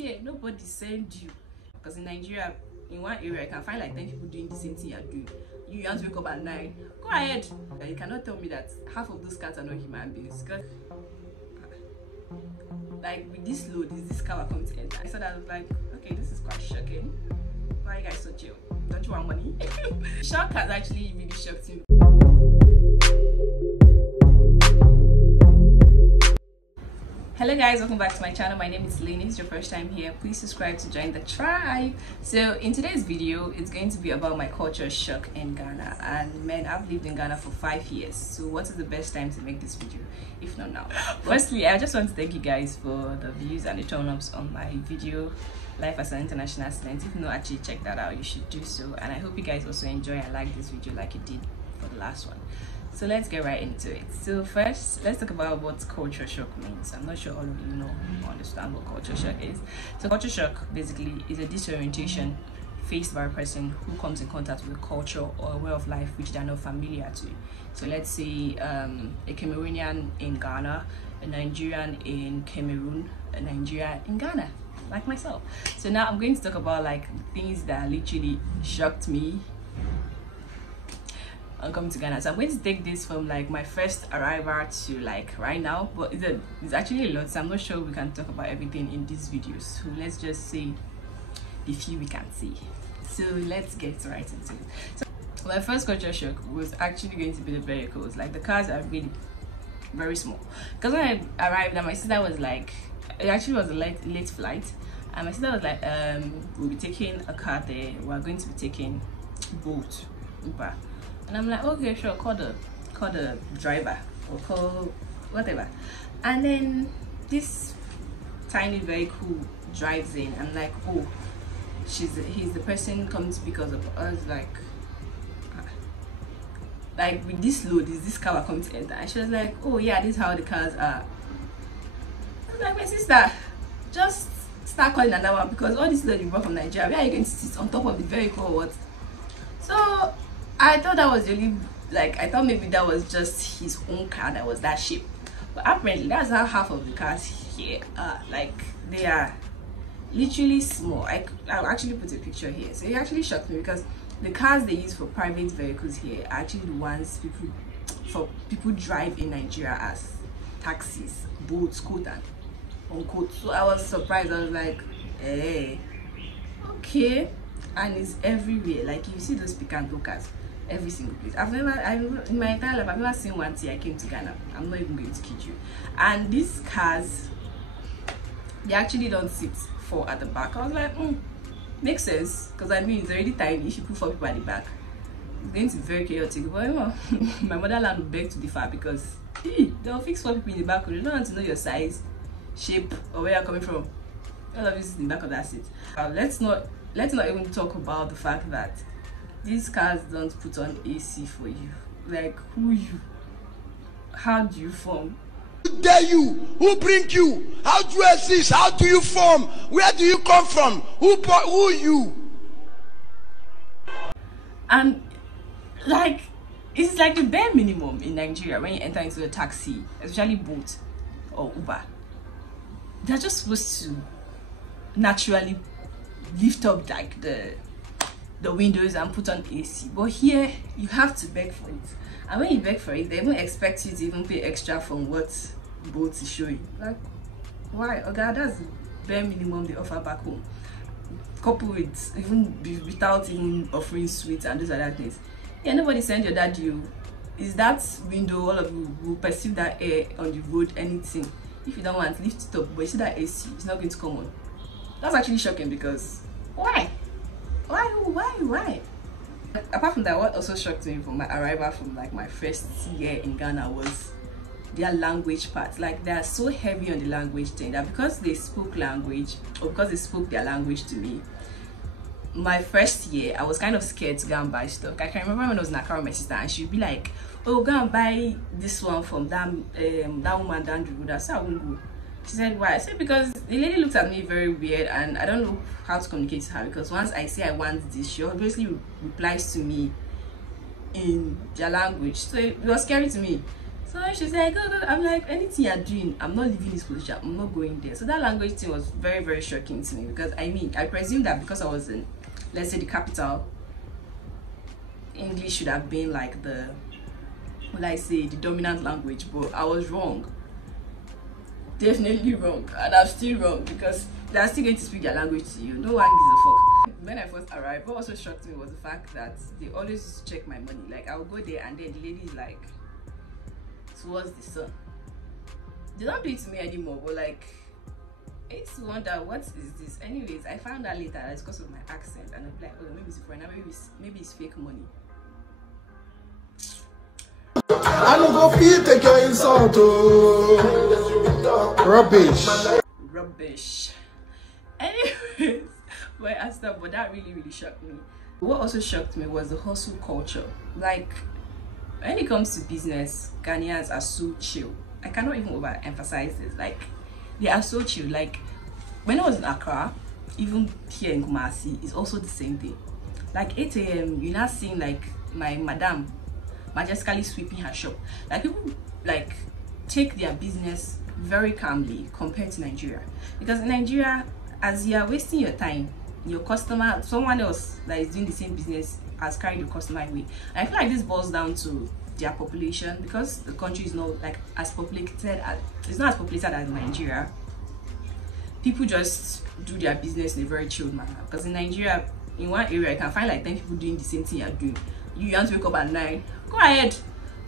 here, nobody send you. Because in Nigeria, in one area, I can find like 10 people doing the same thing you're doing. You have to wake up at 9. Go ahead. You cannot tell me that half of those cats are not human beings. Because, like, with this load, is this car will come to enter? So that I was like, okay, this is quite shocking. Why are you guys so chill? Don't you want money? Shock has actually really shocked me. Hello guys, welcome back to my channel. My name is Lynn. If it's your first time here, please subscribe to join the tribe. So in today's video, it's going to be about my culture shock in Ghana. And man, I've lived in Ghana for 5 years. So what is the best time to make this video, if not now? Firstly, I just want to thank you guys for the views and the turn-ups on my video, Life as an International Student. If not, actually check that out, you should do so. And I hope you guys also enjoy and like this video like you did for the last one. So let's get right into it. So first, let's talk about what culture shock means. I'm not sure all of you know or understand what culture shock is. So culture shock basically is a disorientation faced by a person who comes in contact with a culture or a way of life which they're not familiar to. So let's say a Cameroonian in Ghana, a Nigerian in Cameroon, a Nigerian in Ghana, like myself. So now I'm going to talk about like things that literally shocked me I'm coming to Ghana. So I'm going to take this from like my first arrival to like right now, but it's actually a lot, so I'm not sure we can talk about everything in these videos. So let's just say the few we can see. So let's get right into it. So my first culture shock was actually going to be the vehicles. Like the cars are really very small, because when I arrived and my sister was like, it actually was a late flight, and my sister was like, we'll be taking a car there, we're going to be taking boat, Uber. And I'm like, okay, sure, call the driver or call whatever. And then this tiny vehicle drives in. I'm like, oh, he's the person coming to pick us up. I was like with this load, is this car coming to enter? And she was like, oh yeah, this is how the cars are. I was like, my sister, just start calling another one, because all this load you brought from Nigeria, where are you going to sit on top of the vehicle or what? So I thought that was really, like, I thought maybe that was just his own car that was that shape. But apparently that's how half of the cars here are. Like, they are literally small. I'll actually put a picture here. So it actually shocked me, because the cars they use for private vehicles here are actually the ones people drive in Nigeria as taxis, boats, quote and unquote. So I was surprised. I was like, hey, okay. And it's everywhere. Like, you see those picanto cars every single place. In my entire life, I've never seen one till I came to Ghana. I'm not even going to kid you. And these cars, they actually don't sit 4 at the back. I was like, makes sense, because I mean, it's already tiny. If you put 4 people at the back, it's going to be very chaotic. But you know, my motherland would beg to differ, because they'll fix 4 people in the back. They don't want to know your size, shape, or where you're coming from. All of this is in the back of that seat. Let's not even talk about the fact that these cars don't put on AC for you. Like, who you? How do you form? Who dare you? Who bring you? How do you exist? How do you form? Where do you come from? Who you? And like, it's like the bare minimum in Nigeria when you enter into a taxi, especially boat or Uber. They're just supposed to naturally lift up like the windows and put on AC, but here you have to beg for it. And when you beg for it, they even expect you to even pay extra from what boat is showing. Like, why? Okay, that's the bare minimum they offer back home, coupled with without even offering sweets and those other things. Yeah, nobody send your dad you. Is that window, all of you will perceive that air on the road, anything. If you don't want, lift it up, but you see that AC, it's not going to come on. That's actually shocking, because why? Apart from that, what also shocked me from my arrival from like my first year in Ghana was their language part. Like, they are so heavy on the language thing that because they spoke language, or because they spoke their language to me, my first year I was kind of scared to go and buy stuff. I can remember when I was in Accra with my sister, and she'd be like, oh, go and buy this one from that woman down the road. I said, I won't go. She said, why? I said, because the lady looked at me very weird, and I don't know how to communicate to her, because once I say I want this, she obviously replies to me in their language. So it was scary to me. So she's like, oh, no. I'm like, anything you're doing, I'm not leaving this position, I'm not going there. So that language thing was very, very shocking to me, because I mean, I presume that because I was in, let's say, the capital, English should have been like the, what I say, the dominant language, but I was wrong. Definitely wrong, and I'm still wrong, because they're still going to speak their language to you. No one gives a fuck. When I first arrived, what also shocked me was the fact that they always check my money. Like, I'll go there and then the lady is like, towards the sun. They don't do it to me anymore, but like, I used to wonder, what is this? Anyways, I found out later that it's because of my accent, and I'm like, oh, maybe it's foreigner, maybe it's fake money. I don't go feel take your insult. Rubbish. Anyways, but that really shocked me. What also shocked me was the hustle culture. Like, when it comes to business, Ghanaians are so chill. I cannot even overemphasize this. Like, they are so chill. Like, when I was in Accra, even here in Kumasi, it's also the same thing. Like 8 a.m, you're not seeing like my madam majestically sweeping her shop. Like, people like take their business very calmly compared to Nigeria, because in Nigeria, as you are wasting your time, your customer, someone else that is doing the same business has carried your customer away. And I feel like this boils down to their population, because the country is not like as populated as, it's not as populated as Nigeria. People just do their business in a very chilled manner, because in Nigeria, in one area, you can find like 10 people doing the same thing you're doing. You want to wake up at 9, go ahead.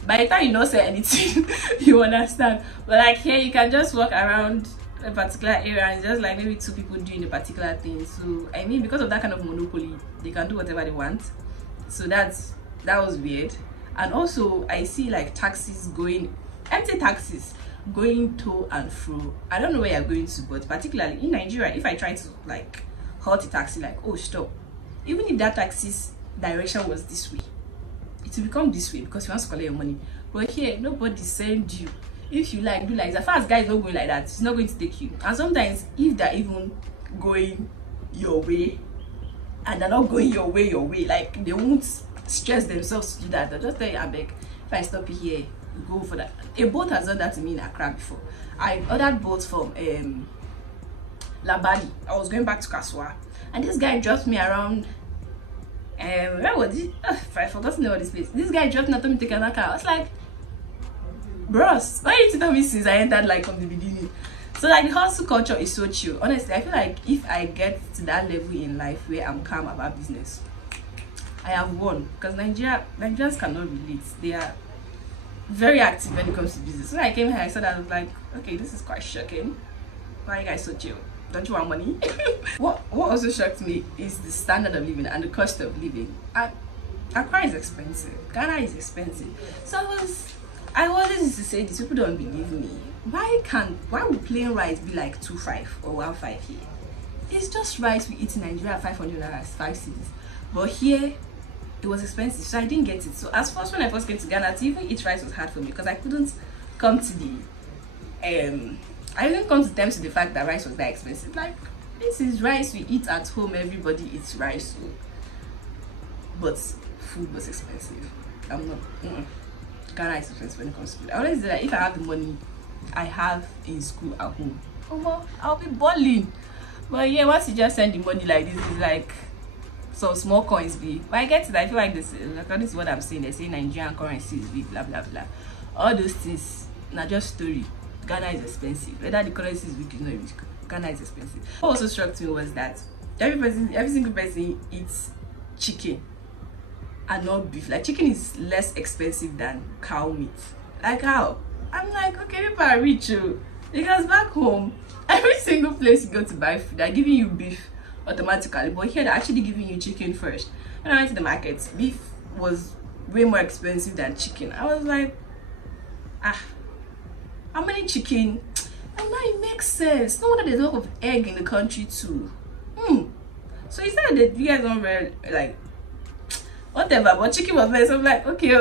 By the time you don't say anything, you understand. But like here, you can just walk around a particular area and it's just like maybe 2 people doing a particular thing. So I mean, because of that kind of monopoly, they can do whatever they want. So that was weird. And also, I see like taxis going, empty taxis going to and fro. I don't know where you're going to, but particularly in Nigeria, if I try to like halt a taxi, like, oh, stop, even if that taxi's direction was this way, it will become this way because you want to collect your money. But here, nobody send you. If you like, do like, as far as guys don't go like that, it's not going to take you. And sometimes if they're even going your way and they're not going your way, like, they won't stress themselves to do that. They'll just tell you, I beg, if I stop here, you go for that. A boat has done that to me in Accra before. I ordered boats from Labadi. I was going back to Kaswa, and this guy dropped me around where was it? I forgot to know this place. This guy dropped me and told me to take another car. I was like, bros, why didn't you tell me since I entered like from the beginning? So like the hustle culture is so chill. Honestly, I feel like if I get to that level in life where I'm calm about business, I have won. Because Nigerians cannot relate. They are very active when it comes to business. So when I came here, I saw that, I was like, okay, this is quite shocking. Why are you guys so chill? Don't you want money? What also shocked me is the standard of living and the cost of living. Accra is expensive. Ghana is expensive. So I always used to say this, people don't believe me. Why would plain rice be like 2.5 or 1.5 here? It's just rice we eat in Nigeria, 500 naira, 5 cities. But here, it was expensive, so I didn't get it. So when I first came to Ghana, to even eat rice was hard for me because I couldn't come to the I didn't come to terms with the fact that rice was that expensive. Like, this is rice we eat at home, everybody eats rice, so. But food was expensive. I'm not Ghana is expensive when it comes to food. I always say that if I have the money I have in school at home, I'll be balling. But yeah, once you just send the money like this, it's like some small coins be. But I get it, I feel like this is what I'm saying. They say Nigerian currency is big, blah blah blah. All those things, not just story. Ghana is expensive. Whether the currency is weak, is not weak. Ghana is expensive. What also struck me was that every single person eats chicken and not beef. Like, chicken is less expensive than cow meat. Like, how? I'm like, okay, people are rich, because back home, every single place you go to buy food, they're giving you beef automatically, but here they're actually giving you chicken first. When I went to the market, beef was way more expensive than chicken. I was like, how many chicken? And now it makes sense. No wonder there's a lot of egg in the country too. So is that you guys don't really like whatever, but chicken was there. So I'm like, okay,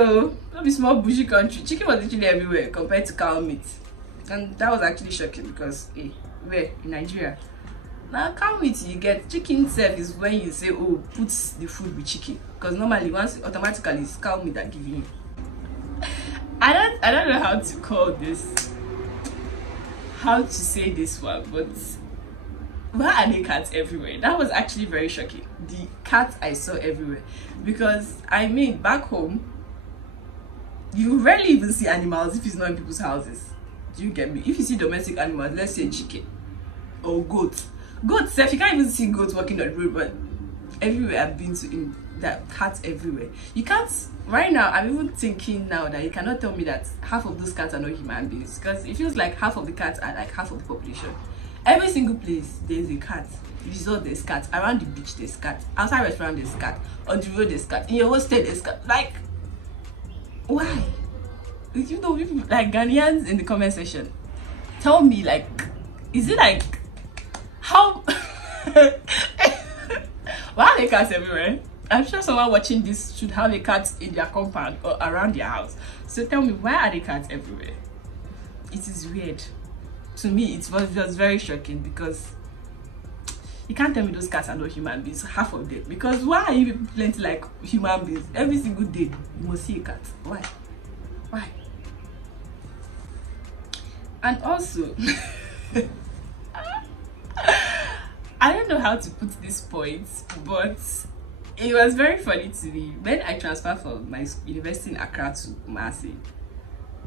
not be small bougie country. Chicken was literally everywhere compared to cow meat. And that was actually shocking because where in Nigeria? Now cow meat you get, chicken itself is when you say, oh, put the food with chicken. Because normally once automatically it's cow meat that giving you. I I don't know how to call this, how to say this one, but why are there cats everywhere? That was actually very shocking. The cats I saw everywhere, because I mean, back home you rarely even see animals if it's not in people's houses. Do you get me? If you see domestic animals, let's say chicken or goats, if you can't even see goats walking on the road, but everywhere I've been to, in that cats everywhere. You can't right now. I'm even thinking now that you cannot tell me that half of those cats are not human beings, because it feels like half of the cats are like half of the population. Every single place there's a cat. Resort there's cat, around the beach there's cat, outside restaurant there's cat, on the road there's cat, in your hostel there's cat. Like, why? You know, people like Ghanaians in the comment section, tell me, like, is it like how why are there cats everywhere? I'm sure someone watching this should have a cat in their compound or around their house. So tell me, why are there cats everywhere? It is weird. To me, it was just very shocking, because you can't tell me those cats are not human beings, half of them. Because why are you plenty like human beings? Every single day you must see a cat. Why? And also I don't know how to put this point, but it was very funny to me when I transferred from my university in Accra to Kumasi.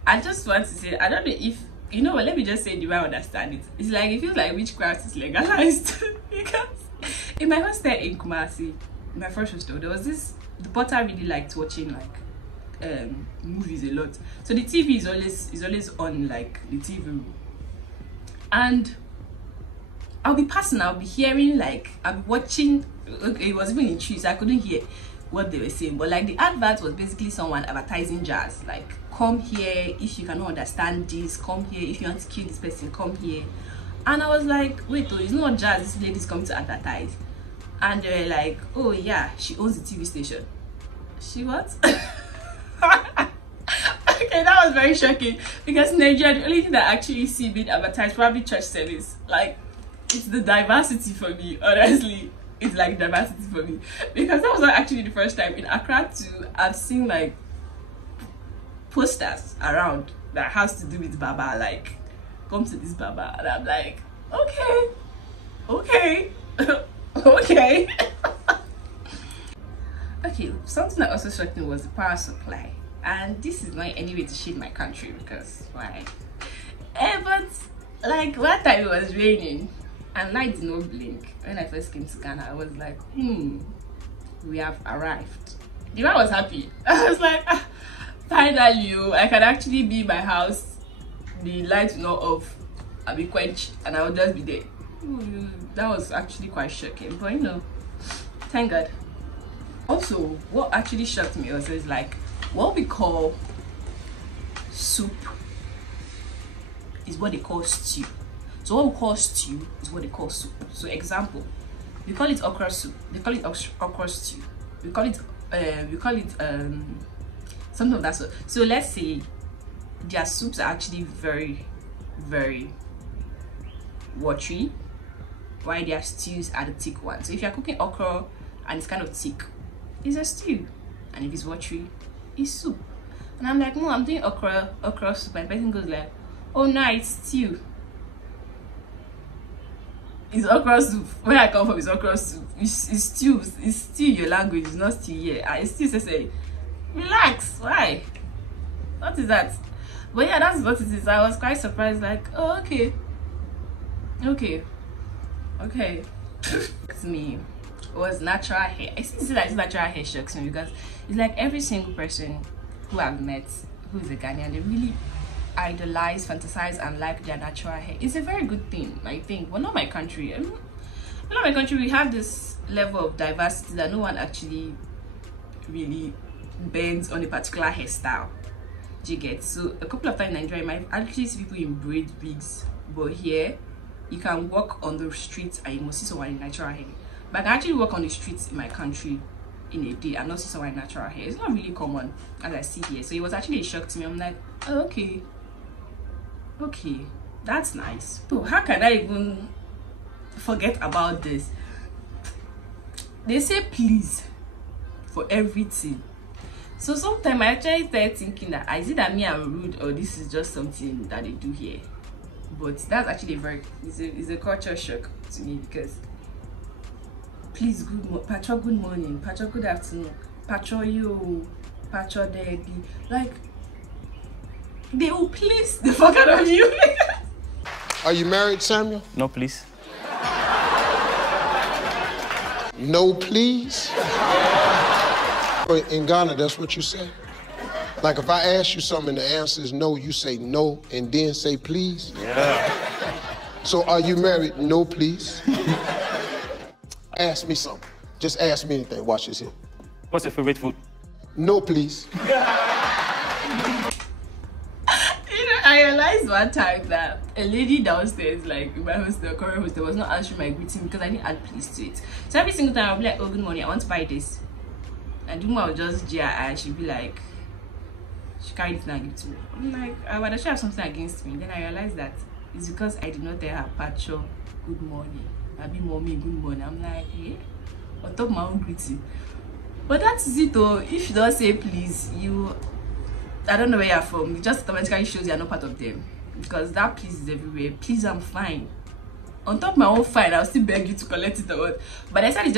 I just want to say, I don't know if you know what, let me just say the way I understand it. It's like, it feels like witchcraft is legalized. Because in my hostel in Kumasi, my first hostel, there was this, the porter really liked watching like movies a lot. So the TV is always on, like the TV room. And I'll be passing, I'll be hearing, like I'll be watching, okay, it was even in trees, so I couldn't hear what they were saying, but like the advert was basically someone advertising jazz, like, come here if you cannot understand this, come here if you want to kill this person, come here. And I was like, wait, oh, it's not jazz this lady's coming to advertise. And they were like, oh yeah, she owns the TV station. She what? Okay, that was very shocking, because Nigeria, the only thing that I actually see being advertised, probably church service. Like, it's the diversity for me, honestly. It's like diversity for me, because that was not actually the first time in Accra too. I've seen like posters around that has to do with Baba, like, come to this Baba, and I'm like, okay. Okay. Okay, something that also shocked me was the power supply, and this is not any way to shade my country, because why? But like one time it was raining and light did not blink. When I first came to Ghana, I was like, we have arrived. The man was happy. I was like, finally, I can actually be in my house, the lights not off, I'll be quenched, and I'll just be there. That was actually quite shocking, but you know, thank God. Also, what actually shocked me also is like what we call soup is what they call stew. So what we call stew is what they call soup. So example, we call it okra soup, they call it okra stew, we call it something of that sort. So let's say their soups are actually very, very watery, while their stews are the thick ones. So if you're cooking okra and it's kind of thick, it's a stew, and if it's watery, it's soup. And I'm like, no, I'm doing okra soup, and the person goes like, oh no, it's stew. It's okra soup. Where I come from is okra soup. It's stew. It's still your language. It's not stew here. I still say, relax. Why? What is that? But yeah, that's what it is. I was quite surprised. Like, oh, okay. It's me. It was natural hair. I see that this natural hair shocks me, because it's like every single person who I've met who is a Ghanaian, they really idolize, fantasize, and like their natural hair. It's a very good thing, I think. Well, not my country. Not my country. We have this level of diversity that no one actually really bends on a particular hairstyle. Do you get? So a couple of times in Nigeria, you might actually see people in braid wigs, but here you can walk on the streets and you must see someone in natural hair. But I can actually walk on the streets in my country in a day and not see someone in natural hair. It's not really common as I see here. So it was actually a shock to me. I'm like, oh, okay, that's nice. So how can I even forget about this? They say please for everything. So sometimes I actually start thinking that is it that me I'm rude or this is just something that they do here. But that's actually it's a culture shock to me because please Pacho good morning, Pacho good afternoon, Pacho you, Pacho daddy, like they will place the fuck out of you. Are you married, Samuel? No, please. No, please? In Ghana, that's what you say? Like if I ask you something and the answer is no, you say no and then say please? Yeah. So are you married? No, please? Ask me something. Just ask me anything. Watch this here. What's your favorite food? No, please. I realized one time that a lady downstairs, like in my hostel, current hostel, was not answering my greeting because I didn't add please to it. So every single time I'll be like, oh, good morning, I want to buy this. And the woman will just jeer and she'll be like, she carried it and give it to me. I'm like, I would actually have something against me. Then I realized that it's because I did not tell her Pacho, good morning. I'll be mommy, good morning. I'm like, yeah, on top of my own greeting. But that's it though. If you don't say please, I don't know where you're from. It just automatically shows you're not part of them. Because that please is everywhere. Please, I'm fine. On top of my own fine, I'll still beg you to collect it or what. But I said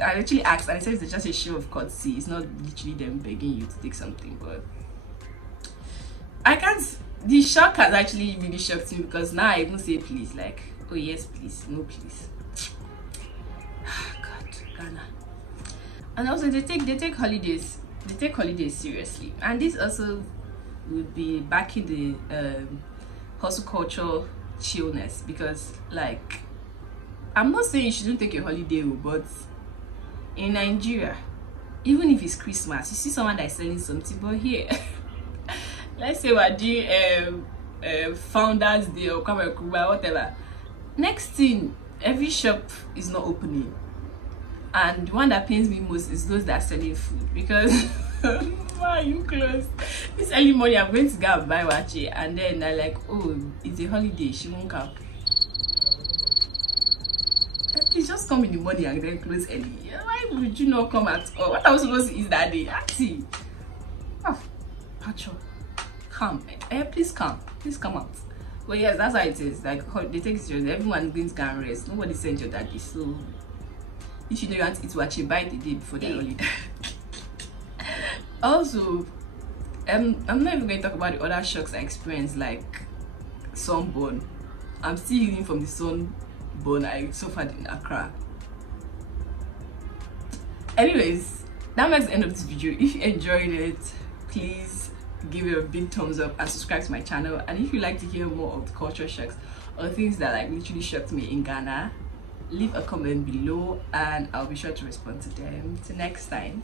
I actually asked and I said it's just a show of courtesy. It's not literally them begging you to take something. But I can't. The shock has actually really shocked me because now I even say please. Like, oh yes, please. No, please. God, Ghana. And also they take holidays. They take holidays seriously, and this also would be back in the hustle culture chillness because, like, I'm not saying you shouldn't take a holiday, but in Nigeria, even if it's Christmas, you see someone that is selling something. But here, let's say we're doing Founders Day or whatever. Next thing, every shop is not opening. And the one that pains me most is those that are selling food because why are you close? This early morning I'm going to go and buy wachi and then they're like, oh, it's a holiday, she won't come. Please just come in the morning and then close early. Why would you not come at all? What I was supposed to eat that day? Auntie. Oh, Pacho, come. Please come. Please come out. But yes, that's how it is. Like they take it seriously. Everyone's going to go and rest. Nobody sent your daddy, so if you know you want to eat wachi, buy it the day before the holiday. Also, I'm not even going to talk about the other shocks I experienced, like sunburn. I'm still healing from the sunburn I suffered in Accra. Anyways, that marks the end of this video. If you enjoyed it, please give it a big thumbs up and subscribe to my channel. And if you like to hear more of the culture shocks or things that like literally shocked me in Ghana, leave a comment below and I'll be sure to respond to them. Till next time.